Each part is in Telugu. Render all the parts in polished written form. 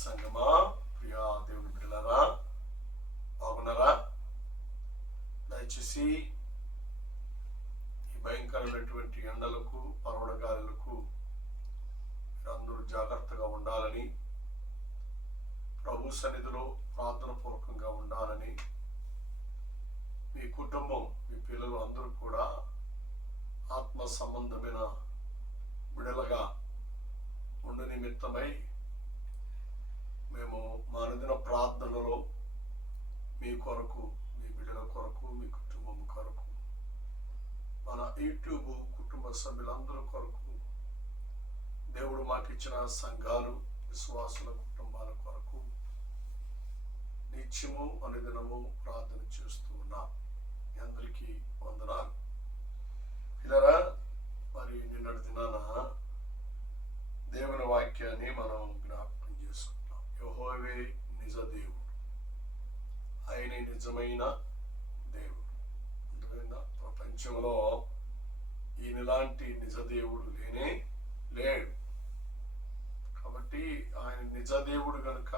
సంగమా, ప్రియా దేవుని బిడ్డలారా, బాగున్నారా? దయచేసి ఈ భయంకరమైనటువంటి ఎండలకు పర్వడగాలులకు అందరూ జాగ్రత్తగా ఉండాలని, ప్రభు సన్నిధిలో ప్రార్థన పూర్వకంగా ఉండాలని, మీ కుటుంబం మీ పిల్లలు అందరూ కూడా ఆత్మ సంబంధమైన బిడలగా ఉండు నిమిత్తమై మేము మా అనుదిన ప్రార్థనలో మీ కొరకు, మీ బిడ్డల కొరకు, మీ కుటుంబం కొరకు, మన యూట్యూబ్ కుటుంబ సభ్యులందరి కొరకు, దేవుడు మాకు ఇచ్చిన సంఘాలు విశ్వాసుల కుటుంబాల కొరకు నిత్యము అనుదినము ప్రార్థన చేస్తూ ఉన్నాం. మీ అందరికీ వందనాలు. పిల్లరా, మరి నిన్నటి దినాన దేవుని వాక్యాన్ని మనం జ్ఞాపకం చేసుకుంటాం. యెహోవే నిజ దేవుడు, ఆయనే నిజమైన దేవుడు. ప్రపంచంలో ఈయనలాంటి నిజ దేవుడు లేనే లేడు. కాబట్టి ఆయన నిజ దేవుడు కనుక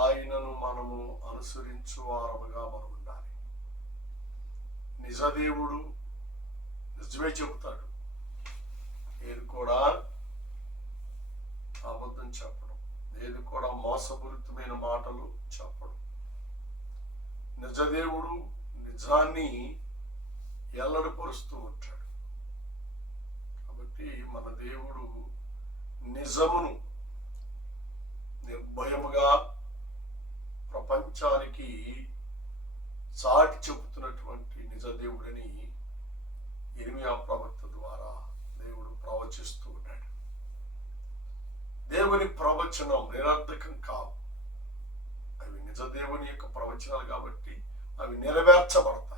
ఆయనను మనము అనుసరించు వారముగా మనం ఉండాలి. నిజ దేవుడు నిజమే చెబుతాడు, ఏది కూడా అబద్ధం చెప్పడం, ఏది కూడా మోసపూరితమైన మాటలు చెప్పడం. నిజదేవుడు నిజాన్ని ఎల్లడిపరుస్తూ ఉంటాడు. కాబట్టి మన దేవుడు నిజమును నిర్భయముగా ప్రపంచానికి చాటి చెబుతున్నటువంటి నిజదేవుడని ఇర్మియా ప్రవక్త ద్వారా దేవుడు ప్రవచిస్తూ ఉన్నాడు. దేవుని ప్రవచనం నిరర్థకం కావు. అవి నిజ దేవుని యొక్క ప్రవచనాలు కాబట్టి అవి నెరవేర్చబడతాయి.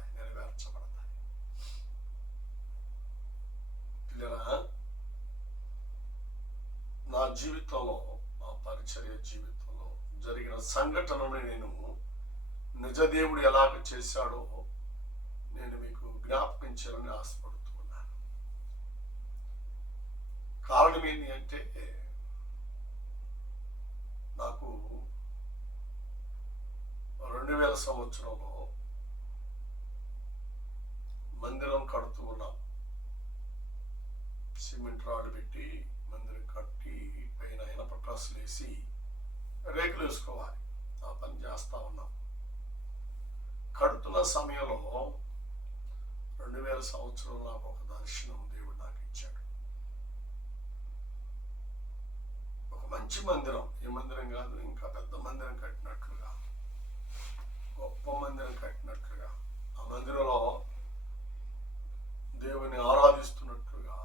పిల్లరా, నా జీవితంలో, నా పరిచర్య జీవితంలో జరిగిన సంఘటనను నేను నిజదేవుడు ఎలాగ చేశాడో నేను మీకు జ్ఞాపకం చేయాలని ఆశపడుతూ ఉన్నాను. కారణం ఏంటి అంటే, నాకు 2000 సంవత్సరంలో మందిరం కడుతూ ఉన్నాం. సిమెంట్ రాళ్ళు పెట్టి మందిరం కట్టి పైన ఇనప ట్రస్సులు వేసి రేకులు వేసుకోవాలి. ఆ పని చేస్తా ఉన్నాం. కడుతున్న సమయంలో 2000 సంవత్సరంలో నాకు ఒక దర్శనం దేవుడు నాకు ఇచ్చాడు. ఒక మంచి మందిరం, ఈ మందిరం కాదు, ఇంకా పెద్ద మందిరం కట్టినట్లుగా, గొప్ప మందిరం కట్టినట్లుగా, ఆ మందిరంలో దేవుని ఆరాధిస్తున్నట్లుగా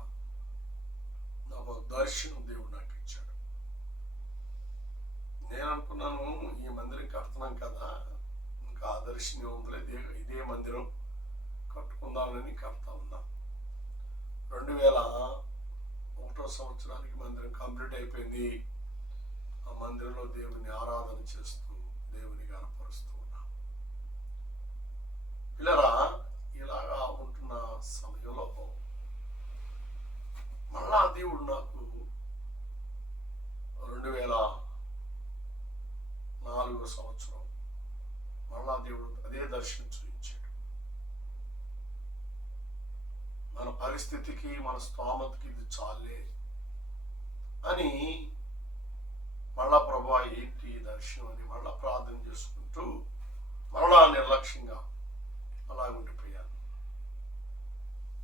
నాకు ఒక దర్శనం దేవుడు నాకు ఇచ్చాడు. నేను అనుకున్నాను, ఈ మందిరం కడుతున్నాం కదా, ఇంకా ఆ దర్శనం ఉందిలే, ఇదే మందిరం కట్టుకుందామని కడతా ఉన్నాం. 2001 సంవత్సరానికి మందిరం కంప్లీట్ అయిపోయింది. ఆ మందిరంలో దేవుని ఆరాధన చేస్తూ దేవుని గణపరుస్తూ ఉన్నాం. పిల్లరా, ఇలాగా ఉంటున్న సమయంలో మళ్ళా దేవుడు నాకు 2004 సంవత్సరం మళ్ళా దేవుడు అదే దర్శనం చూపించాడు. మన పరిస్థితికి, మన స్తోమతకి ఇది చాలే అని మళ్ళా ప్రభువా ఏంటి ఈ దర్శనం అని మళ్ళా ప్రార్థన చేసుకుంటూ మళ్ళా నిర్లక్ష్యంగా అలా ఉండిపోయాను.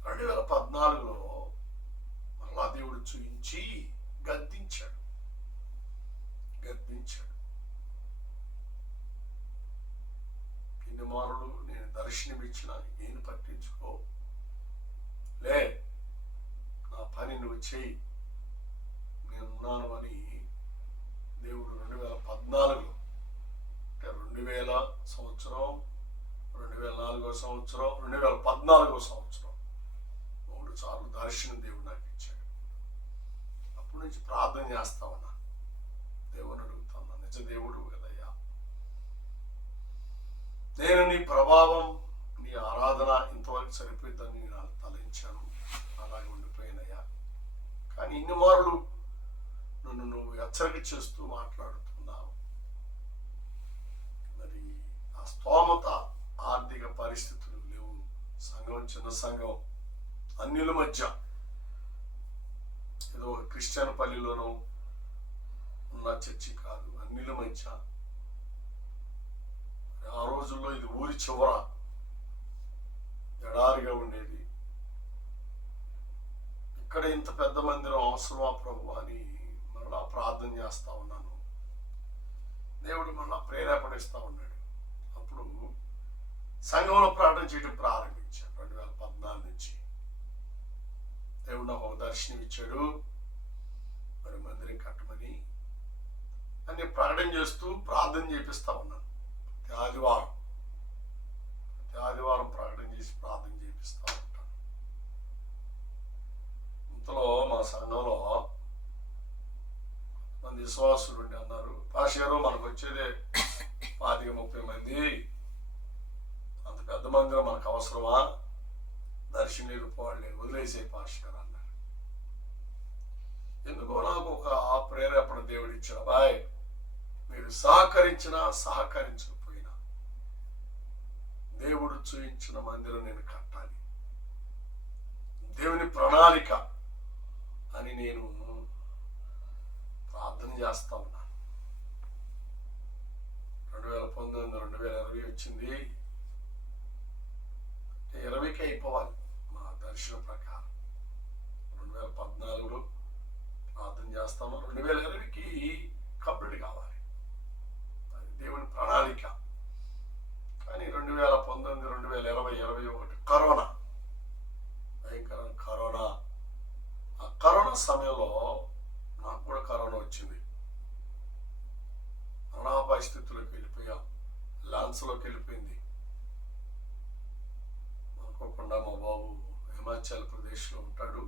2014లో మళ్ళా దేవుడు చూపించి గద్దించాడు. ఇన్ని మారులు నేను దర్శనం ఇచ్చిన ఏం పట్టించుకో, లే నా పని నువ్వు చెయ్యి, నేనున్నాను అని దేవుడు 2014లో, అంటే 2000 సంవత్సరం, 2004 సంవత్సరం, 2014 సంవత్సరం 3 సార్లు దర్శనం దేవుడు నాకు ఇచ్చాడు. అప్పటి నుంచి ప్రార్థన చేస్తా ఉన్నా, దేవుని అడుగుతున్నా, నిజ దేవుడు కదయ్యా, నేను నీ ప్రభావం, నీ ఆరాధన ఇంతవరకు సరిపోయిందని నేను తలంచాను, అలాగే ఉండిపోయినయ్యా. కానీ ఇన్ని మారులు నన్ను నువ్వు హెచ్చరిక చేస్తూ మాట్లాడుతున్నావు. మరి ఆ స్తోమత, ఆర్థిక పరిస్థితులు లేవు. సంఘం చిన్న సంఘం, అన్యుల మధ్య, ఏదో క్రిస్టియన్ పల్లిలోనూ ఉన్న చర్చి కాదు, అన్యుల మధ్య. ఆ రోజుల్లో ఇది ఊరి చివర ఎడారిగా ఉండేది. ఇక్కడ ఇంత పెద్ద మందిరం అవసరమా ప్రభు అని మరలా ప్రార్థన చేస్తా ఉన్నాను. దేవుడు మళ్ళా ప్రేరేపణిస్తా ఉన్నాడు. అప్పుడు సంఘంలో ప్రార్థన చేయడం ప్రారంభించాను 2014 నుంచి. దేవుడు నాకు ఒక దర్శనం ఇచ్చాడు, మరి మందిరం కట్టమని. అని ప్రకటన చేస్తూ ప్రార్థన చేపిస్తా ఉన్నాను. ప్రతి ఆదివారం ప్రకటన చేసి ప్రార్థన చేపిస్తా ఉంటాను. ఇంతలో మా సంఘంలో మంది విశ్వాసులు ఉండి అన్నారు, పాషగారు మనకు వచ్చేదే 25-30 మంది, అంత పెద్ద మందిరం మనకు అవసరమా? దర్శనీయులు పోవట్లేదు, వదిలేసే పాషగారు అన్నారు. ఎందుకో నాకు ఒక ప్రేరేపణ దేవుడు ఇచ్చిన, బాయ్ మీరు సహకరించినా సహకరించకపోయినా దేవుడు చూయించిన మందిరం నేను కట్టాలి, దేవుని ప్రణాళిక అని నేను ప్రార్థన చేస్తా ఉన్నాను. 2019, 2020 వచ్చింది. 20కి అయిపోవాలి మా దర్శనం ప్రకారం. 2014లో ప్రార్థన చేస్తాము, 2020కి కంప్లీట్ కావాలి. అది దేవుని ప్రణాళిక. కానీ 2019, 2020, 2021 కరోనా, భయంకరమైన కరోనా. ఆ కరోనా సమయంలో నాకు కూడా కరోనా వచ్చింది. అనాపాయ స్థితిలోకి వెళ్ళిపోయాం, లాన్స్లోకి వెళ్ళిపోయింది. అనుకోకుండా మా బాబు హిమాచల్ ప్రదేశ్లో ఉంటాడు.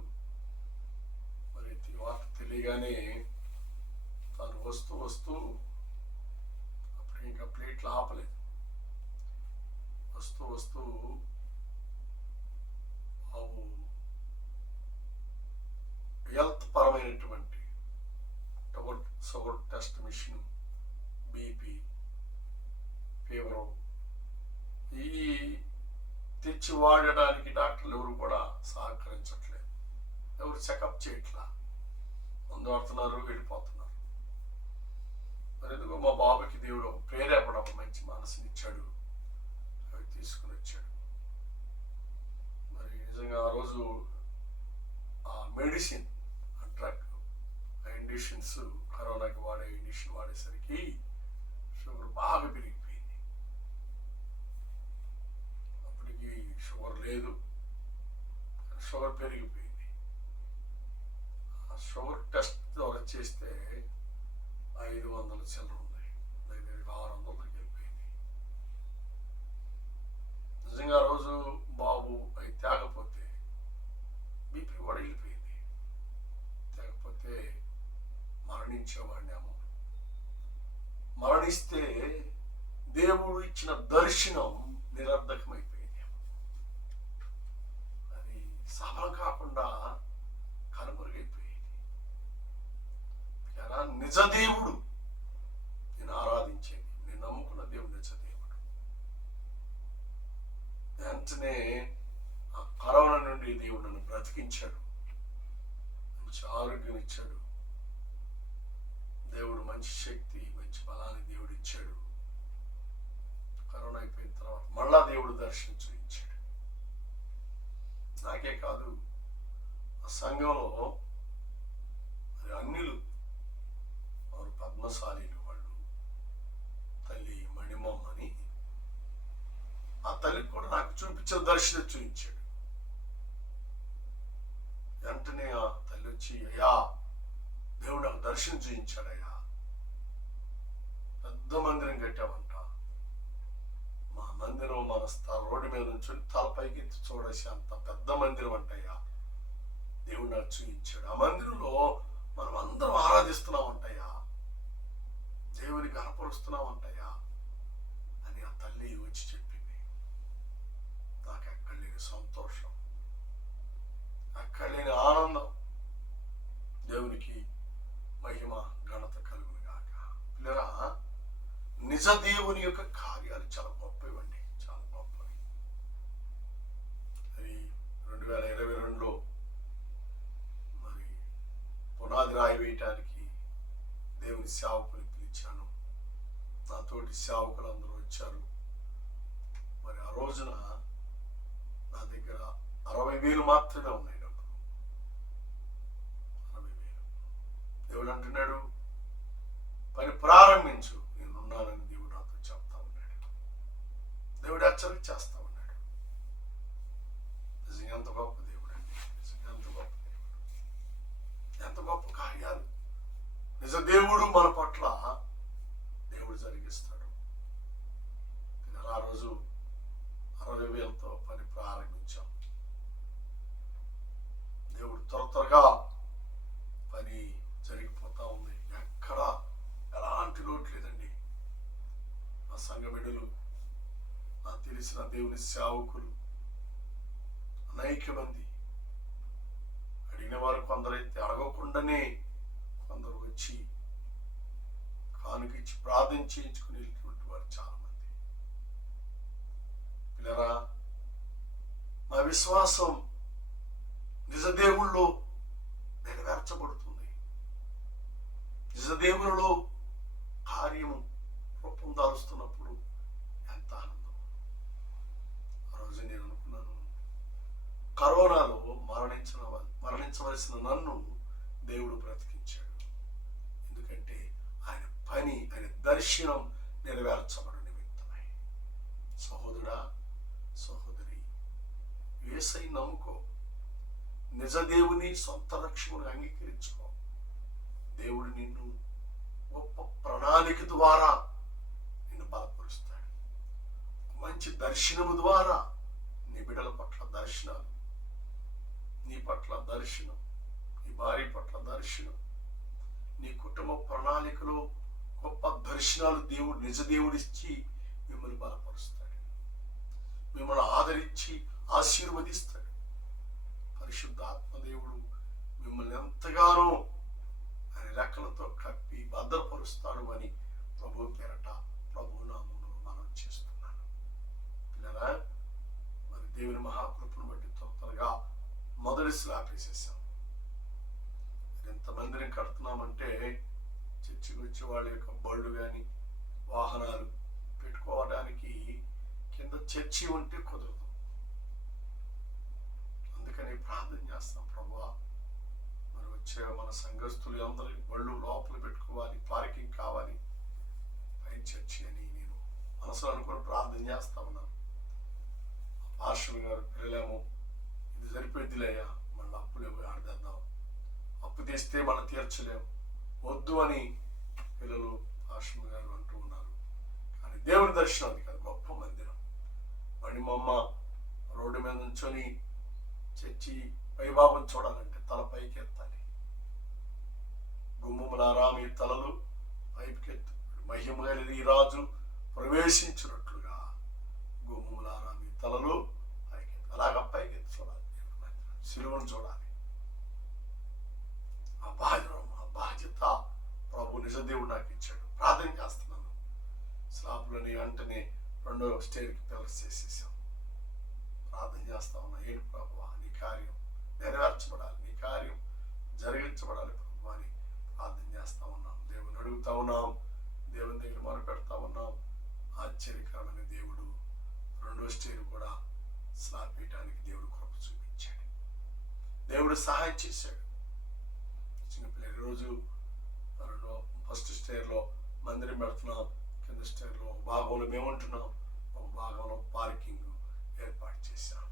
మరి వార్త తెలియగానే తను వస్తూ అప్పుడు ఇంకా ప్లేట్లు ఆపలేదు. వస్తూ బాబు హెల్త్ పరమైనటువంటి sugar test machine, BP, fever, ఈ తెచ్చి వాడడానికి డాక్టర్లు ఎవరు కూడా సహకరించట్లేదు. ఎవరు చెకప్ చేయట్లా, మందు వాడుతున్నారు, వెళ్ళిపోతున్నారు. మరి ఎందుకో మా బాబుకి దేవుడు ఒక ప్రేరేపణ, ఒక మంచి మనసునిచ్చాడు, అవి తీసుకుని వచ్చాడు. మరి నిజంగా ఆ రోజు ఆ మెడిసిన్, ఆ డ్రగ్, ఆ ఇండిషన్స్, కరోనాకి వాడే ఇండిషన్ వాడేసరికి షుగర్ బాగా పెరిగిపోయింది. అప్పటికి షుగర్ లేదు, షుగర్ పెరిగిపోయింది. ఆ షుగర్ టెస్ట్ ద్వారా చేస్తే 500 చిల్లర ఉన్నాయి, దగ్గర 600కి వెళ్ళిపోయింది. నిజంగా ఆ రోజు బాబు అవి తేకపోతే బీపీ కూడా వెళ్ళిపోయింది. తేకపోతే మరణించేవాడినేమో. మరణిస్తే దేవుడు ఇచ్చిన దర్శనం నిరర్ధకమైపోయింది. అది సఫలం కాకుండా కనుమరుగైపోయింది. ఎలా నిజ దేవుడు నేను ఆరాధించేది, నేను నమ్ముకున్న దేవుడు నిజ దేవుడు. వెంటనే ఆ కరోనా నుండి దేవుడు నన్ను బ్రతికించాడు, మంచి ఆరోగ్యం ఇచ్చాడు. దేవుడు మంచి శక్తి, మంచి బలాన్ని దేవుడు ఇచ్చాడు. కరోనా అయిపోయిన తర్వాత మళ్ళా దేవుడు దర్శనం చూపించాడు. నాకే కాదు, ఆ సంఘంలో మరి అన్యులు, వారు పద్మశాలీలు, వాళ్ళు తల్లి మణిమమ్మని, ఆ తల్లికి కూడా నాకు చూపించిన దర్శనం చూపించాడు. వెంటనే ఆ తల్లి వచ్చి, అయ్యా దేవుడు నాకు దర్శనం చూపించాడయ్యా, పెద్ద మందిరం కట్టామంట, మా మందిరం మన రోడ్డు మీద నుంచి తలపైకి ఎత్తి చూడేసి అంత పెద్ద మందిరం అంటయ్యా, దేవుడు నాకు చూపించాడు. ఆ మందిరంలో మనం అందరం ఆరాధిస్తున్నామంటయ్యా, దేవుని కనపరుస్తున్నామంటయ్యా అని ఆ తల్లి వచ్చి చెప్పింది. నాకు ఎక్కడ లేని సంతోషం, ఎక్కడ లేని ఆనందం. దేవునికి మహిమ ఘనత నిజ దేవుని యొక్క కార్యాలు చాలా గొప్పవండి, చాలా గొప్పవి. అది 2022లో మరి పునాది రాయి వేయటానికి దేవుని సేవకుని పిలిచాను. నాతోటి సేవకులు అందరూ వచ్చారు. మరి ఆ రోజున నా దగ్గర 60,000 మాత్రమే ఉన్నాయి డబ్బులు. 60,000. దేవుడు అంటున్నాడు, పని ప్రారంభించు, నేనున్నానని దేవుడు నాతో చెప్తా ఉన్నాడు. దేవుడు హెచ్చరిక చేస్తా ఉన్నాడు. నిజంగా ఎంత గొప్ప దేవుడు అండి, నిజంగా ఎంత గొప్ప దేవుడు, ఎంత గొప్ప కార్యాలు నిజ దేవుడు మన పట్ల దేవుడు జరిగిస్తాడు. ఆ రోజు 60,000తో పని ప్రారంభించాం. దేవుడు త్వరగా పని జరిగిపోతా ఉంది. ఎక్కడ ఎలాంటి లోటు లేదండి. నా సంఘ బిడ్డలు, నాకు తెలిసిన దేవుని సేవకులు అనేక మంది, అడిగిన వారు కొందరైతే అడగకుండానే కొందరు వచ్చి కానుకిచ్చి ప్రార్థన చేయించుకుని వెళ్ళినటువంటి వారు చాలా మంది. పిల్లరా, మా విశ్వాసం నిజదేవుల్లో నెరవేర్చబడుతుంది. నిజదేవులలో కార్యము రూపం దాలుస్తున్నప్పుడు ఎంత ఆనందం. ఆ రోజు నేను అనుకున్నాను, కరోనాలో మరణించవలసిన నన్ను దేవుడు బ్రతికించాడు. ఎందుకంటే ఆయన పని, ఆయన దర్శనం నెరవేర్చబడు నిమిత్తమై. సహోదరుడా, సహోదరి, యేసయ్యను నమ్ముకో, నిజ దేవుని సొంత రక్షకుని అంగీకరించుకో. దేవుడు నిన్ను గొప్ప ప్రణాళిక ద్వారా నిన్ను బలపరుస్తాడు. మంచి దర్శనము ద్వారా నీ బిడ్డల పట్ల దర్శనాలు, నీ పట్ల దర్శనం, నీ భార్య పట్ల దర్శనం, నీ కుటుంబ ప్రణాళికలో గొప్ప దర్శనాలు దేవుడు, నిజ దేవుడిచ్చి మిమ్మల్ని బలపరుస్తాడు. మిమ్మల్ని ఆదరించి ఆశీర్వదిస్తాడు. పరిశుద్ధ ఆత్మదేవుడు మిమ్మల్ని ఎంతగానో ఆయన రెక్కలతో కప్పి భద్రపరుస్తాడు అని ప్రభు పేరట, ప్రభు నామములో మనం చేస్తున్నాను. పిల్లరా, మరి దేవుని మహాకృపను బట్టి త్వరగా మొదటి స్లాబ్ వేసేసాం. ఎంతమందిని కడుతున్నామంటే చర్చికి వచ్చే వాళ్ళ యొక్క బళ్ళు కానీ వాహనాలు పెట్టుకోవడానికి కింద చర్చి ఉంటే కుదరదు. అందుకని ప్రార్థన చేస్తాం, ప్రభువా మరి వచ్చే మన సంఘస్థులు అందరి బళ్ళు లోపల పెట్టుకోవాలి, పార్కింగ్ కావాలి, పైన చర్చి అని నేను మనసులో అనుకుని ప్రార్థన చేస్తా ఉన్నాను. పాస్టర్ గారు, పిల్లలేమో ఇది సరిపోద్దిలేయా, మళ్ళీ అప్పులేమో ఆడదేద్దాం, అప్పు తెస్తే మనం తీర్చలేము, వద్దు అని పిల్లలు పాస్టర్ గారు అంటూ ఉన్నారు. కానీ దేవుని దర్శనం అది కాదు, గొప్ప మందిరం. మళ్ళీ మా అమ్మ రోడ్డు మీద నుంచొని చర్చి వైభావం చూడాలంటే తల పైకి ఎత్తాలి. గుమ్మములారా మీ తలలు పైకెత్తు, మహిమ కలిగిన ఈ రాజు ప్రవేశించినట్లుగా గుమ్మములారా మీ తలలు పైకెత్తు. అలాగ పైకెత్తి చూడాలి, సిలువను చూడాలి. ఆ బాధ్యత ప్రభు నిజదేవుడు నాకు ఇచ్చాడు. ప్రార్థన చేస్తున్నాను. స్లాబ్లని వెంటనే 2వ స్టేర్కి పిల్లర్స్ చేసేసాం. ప్రార్థన చేస్తా ఉన్నా, ఏంటి ప్రభు నీ కార్యం నెరవేర్చబడాలి, నీ కార్యం జరిగించబడాలి ప్రభు అని ప్రార్థన చేస్తా ఉన్నాం. దేవుని అడుగుతా ఉన్నాం, దేవుని దగ్గర మొరపెడతా ఉన్నాం. ఆశ్చర్యకరమైన దేవుడు 2వ స్టేర్ కూడా స్లాబ్ వేయడానికి దేవుడు కృప చూపించాడు. దేవుడు సహాయం చేశాడు. చిన్నపిల్లలు ఈరోజు ఫస్ట్ స్టేర్లో మందిరం పెడుతున్నాం, కింద స్టేర్లో ఒక భాగంలో మేము ఉంటున్నాం, ఒక భాగంలో పార్కింగ్ ఏర్పాటు చేశాం.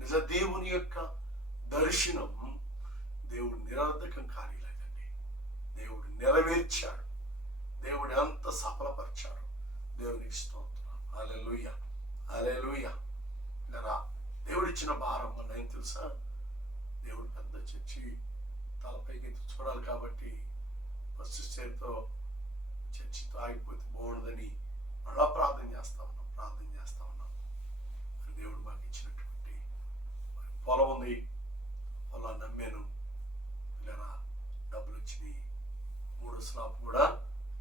నిజ దేవుని యొక్క దర్శనం దేవుడు నిరర్ధకం కార్యలేదండి. దేవుడు నెరవేర్చాడు. దేవుడు ఎంత సఫలపరిచాడు. దేవునికి స్తోత్రం. హల్లెలూయా, హల్లెలూయా. ఇలా దేవుడిచ్చిన భారం మన ఏం తెలుసా, దేవుడు పెద్ద చర్చి తలపైకి చూడాలి కాబట్టి ఫస్ట్ స్టేర్తో చర్చితో ఆగిపోతే బాగుండదని మళ్ళా ప్రార్థన చేస్తా ఉన్నాం. దేవుడు మాకు ఇచ్చినటువంటి పొలం ఉంది, పొలాన్ని నమ్మాను. ఇలా డబ్బులు వచ్చినాయి. 3వ స్లాబ్ కూడా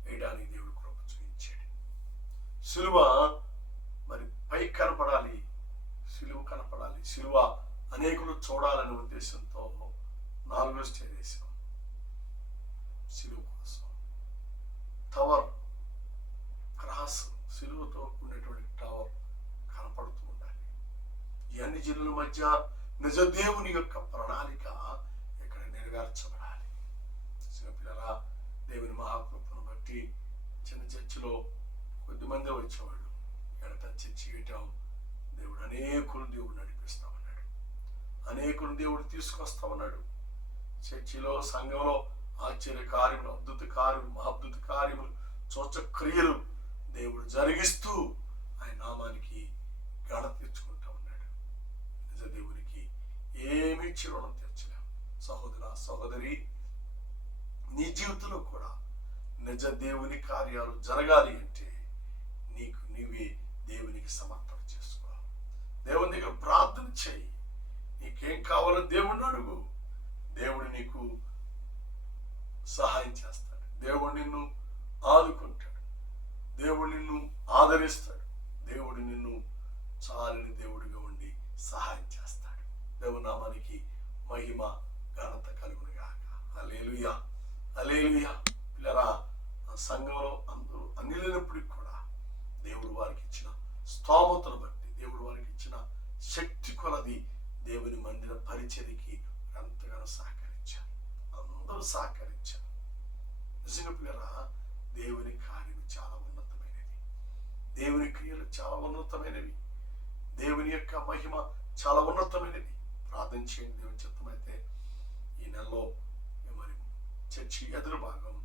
వేయడానికి దేవుడు కృప చూపించాడు. సిలువ మరి పై కనపడాలి, సిలువ కనపడాలి, సిలువ అనేకులు చూడాలనే ఉద్దేశంతో 4వ స్టేర్ వేసాం. సిలువ కోసం టవర్, క్రాస్, సిలువతో ఉండేటువంటి టవర్ కనపడుతూ ఉండాలి. ఈ అన్ని జిల్లుల మధ్య నిజ దేవుని యొక్క ప్రణాళిక ఇక్కడ నెరవేర్చబడాలి. పిల్లరా, దేవుని మహాకృపను బట్టి చిన్న చర్చిలో కొద్దిమంది వచ్చేవాళ్ళు. ఎడత చర్చి వేయటం, దేవుడు దేవుడు నడిపిస్తా ఉన్నాడు, అనేకులు దేవుడు తీసుకొస్తా ఉన్నాడు. చర్చిలో, సంఘంలో ఆశ్చర్య కార్యములు, అద్భుత కార్యములు, మహాద్భుత కార్యములు, సూచక్రియలు దేవుడు జరిగిస్తూ ఆయన నామానికి గణ తీర్చుకుంటా ఉన్నాడు. నిజ దేవునికి ఏమి రుణం తీర్చలేం. సహోదర, సహోదరి, నీ జీవితంలో కూడా నిజ దేవుని కార్యాలు జరగాలి అంటే నీవే దేవునికి సమర్పణ చేసుకో. దేవుని దగ్గర ప్రార్థన చేయి. నీకేం కావాలో దేవుడిని అడుగు. దేవుడు నీకు సహాయం చేస్తాడు. దేవుడు నిన్ను ఆదుకుంటాడు. దేవుడు నిన్ను ఆదరిస్తాడు. దేవుడు నిన్ను చాలని దేవుడిగా ఉండి సహాయం చేస్తాడు. దేవుని నామానికి మహిమ ఘనత కలుగును గాక. హల్లెలూయా, హల్లెలూయా. పిల్లరా, సంఘంలో అందరూ అన్ని లేనప్పటికీ కూడా దేవుడు వారికి ఇచ్చిన స్తోమతను బట్టి, దేవుడు వారికి ఇచ్చిన శక్తి కొలది దేవుని మందిర పరిచర్యకి ఎంతగానో సహకరించారు. అందరూ సహకరించారు. నిజంగా పిల్లరా, దేవుని కార్యం చాలా ఉన్నతమైనది. దేవుని క్రియలు చాలా ఉన్నతమైనవి. దేవుని యొక్క మహిమ చాలా ఉన్నతమైనది. ప్రార్థన చేయండి. దేవుని చిత్తమైతే ఈ నెలలో మరి చర్చి ఎదురు భాగం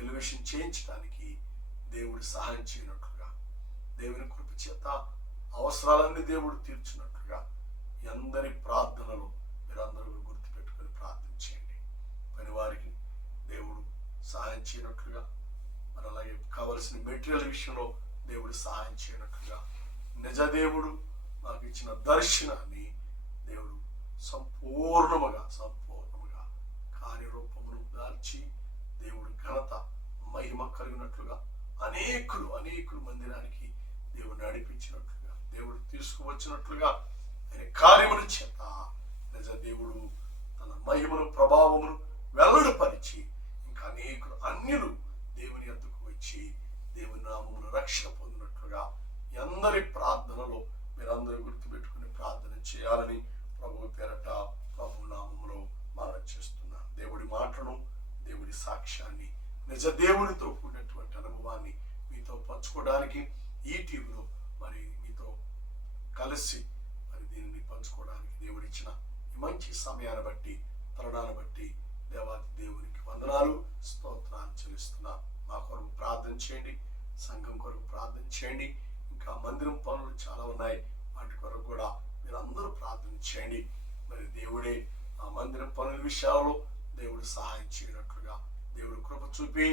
ఎలివేషన్ చేయించడానికి దేవుడు సహాయం చేయనట్లుగా, దేవుని కృప చేత అవసరాలన్నీ దేవుడు తీర్చినట్లుగా అందరి ప్రార్థనలు మీరందరూ గుర్తుపెట్టుకొని ప్రార్థన చేయండి. పని వారికి దేవుడు సహాయం చేయనట్లుగా, మరి అలాగే కావలసిన మెటీరియల్ విషయంలో దేవుడు సహాయం చేయనట్లుగా, నిజ దేవుడు నాకు ఇచ్చిన దర్శనాన్ని దేవుడు సంపూర్ణముగా కార్యరూపమును దాల్చి దేవుడు ఘనత మహిమ కలిగినట్లుగా అనేకులు మందిరానికి దేవుడు నడిపించినట్లుగా, దేవుడు తీసుకువచ్చినట్లుగా ఆయన కార్యముల చేత నిజ దేవుడు తన మహిమను, ప్రభావమును వెల్లడిపరిచి ఇంకా అనేకులు అన్యులు దేవుని యొద్దకు వచ్చి దేవుని నామమును రక్షణ పొందినట్లుగా అందరి ప్రార్థనలో మీరందరూ గుర్తుపెట్టుకుని ప్రార్థన చేయాలని ప్రభు పేరట, ప్రభు నామములో మనం చేస్తున్నాం. దేవుడి మాటను, దేవుడి సాక్ష్యాన్ని, నిజ దేవుడితో కూడినటువంటి అనుభవాన్ని మీతో పంచుకోవడానికి ఈ టీవీలో మరి మీతో కలిసి మరి దీనిని పంచుకోవడానికి దేవుడిచ్చిన ఈ మంచి సమయాన్ని బట్టి, తరుణాన్ని బట్టి దేవాది దేవునికి వందనాలు, స్తోత్రాలు చెల్లిస్తున్నాం. మా కొరకు ప్రార్థన చేయండి, సంఘం కొరకు ప్రార్థన చేయండి. ఇంకా మందిరం పనులు చాలా ఉన్నాయి, వాటి కొరకు కూడా మీరందరూ ప్రార్థన చేయండి. మరి దేవుడే ఆ మందిరం పనుల విషయాలలో దేవుడు సహాయం చేయనట్లుగా, దేవుడు కృప చూపి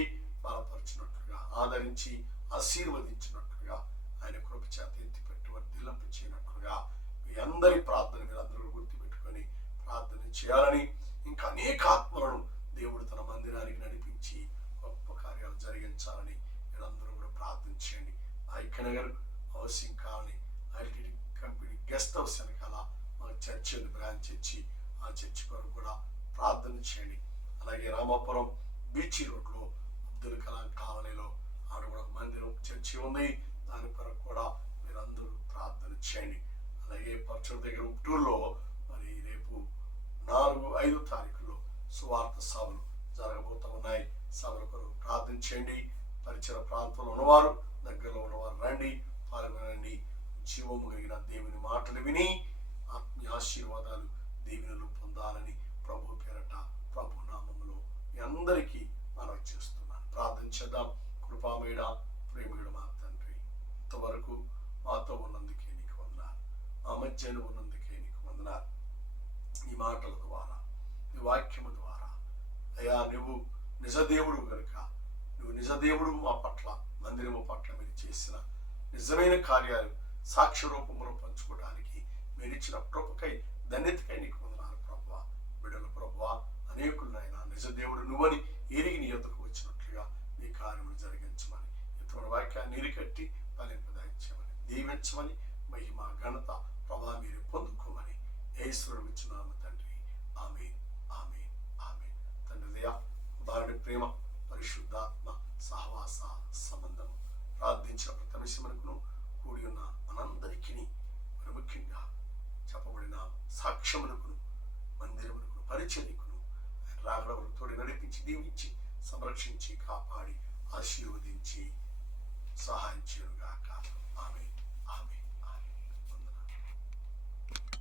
బలపరిచినట్లుగా, ఆదరించి ఆశీర్వదించినట్లుగా, ఆయన కృప చేత ఎత్తిపెట్టి వర్ధిల్లింప చేయనట్లుగా మీ అందరి ప్రార్థన మీరందరూ గుర్తుపెట్టుకొని ప్రార్థన చేయాలని, ఇంకా అనేక ఆత్మలను దేవుడు తన మందిరానికి నడిపించి గొప్ప కార్యాలు జరిగించాలని మీరందరూ కూడా ప్రార్థన చేయండి. Aikyanagar housing colony ITD company guest house వెనకాల మన చర్చి బ్రాంచ్ చర్చి, ఆ చర్చి కొరకు కూడా ప్రార్థన చేయండి. అలాగే రామాపురం బీచ్ రోడ్లో అబ్దుల్ కలాం కాలనీలో ఆడ కూడా మందిరం చర్చి ఉంది, దాని కొరకు కూడా మీరందరూ ప్రార్థన చేయండి. అలాగే పచ్చడి దగ్గర ఉట్టూరులో మరి రేపు 4-5 తారీఖుల్లో సువార్త సభలు జరగబోతూ ఉన్నాయి. సభల కొరకు ప్రార్థన చేయండి. పరిసర ప్రాంతంలో ఉన్నవారు, దగ్గరలో ఉన్నవారు రండి, పాల్గొనండి. జీవము కలిగిన దేవుని మాటలు విని ఆత్మీయ ఆశీర్వాదాలు, దీవెనలు పొందాలని ప్రభు పేరట, ప్రభు నామములో మీ అందరికీ మనం చేస్తున్నాను. ప్రార్థన చేద్దాం. కృపామయుడ, ప్రేమికుడు మా తండ్రి, ఇంతవరకు మాతో ఉన్నందుకే నీకు వందనాలు, మా మధ్యలో ఉన్నందుకే నీకు వందనాలు. ఈ మాటల ద్వారా, ఈ వాక్యము ద్వారా అయ్యా, నువ్వు నిజదేవుడు కనుక, నువ్వు నిజదేవుడు మా పట్ల, మందిరము పట్ల మీరు చేసిన నిజమైన కార్యాలు సాక్ష్య రూపంలో పంచుకోవడానికి మీరు ఇచ్చిన కృపకై, ధన్యతకై నీకు వందనాలు ప్రభువా. బిడ్డల ప్రభువా, అనేకులైనా నిజ దేవుడు నువ్వని ఎరిగి నీ యొద్దకు వచ్చినట్లుగా నీ కార్యములు జరిగించమని ఇతర వాక్యాన్ని నీరు కట్టి ఫలింపద దీవించమని, మహిమ ఘనత ప్రభా మీరు పొందుకోమని యేసుని వచ్చున్నాము తండ్రి. ఆమేన్, ఆమేన్, ఆమేన్. తండ్రి దయ, కుమారుడి ప్రేమ, పరిశుద్ధాత్మ సహవాస సంబంధము ప్రార్థించిన ప్రతి నిమిషమునకును కూడి ఉన్న మనందరికీ మరి ముఖ్యంగా చెప్పబడిన సాక్ష్యమునకును, మందిరమునకును, పరిచర్యకును ఆయన రాగడవరు తోడి నడిపించి, దీవించి, సంరక్షించి, కాపాడి, ఆశీర్వదించి సహాయం చేయనుగాక. ఆమేన్, ఆమేన్.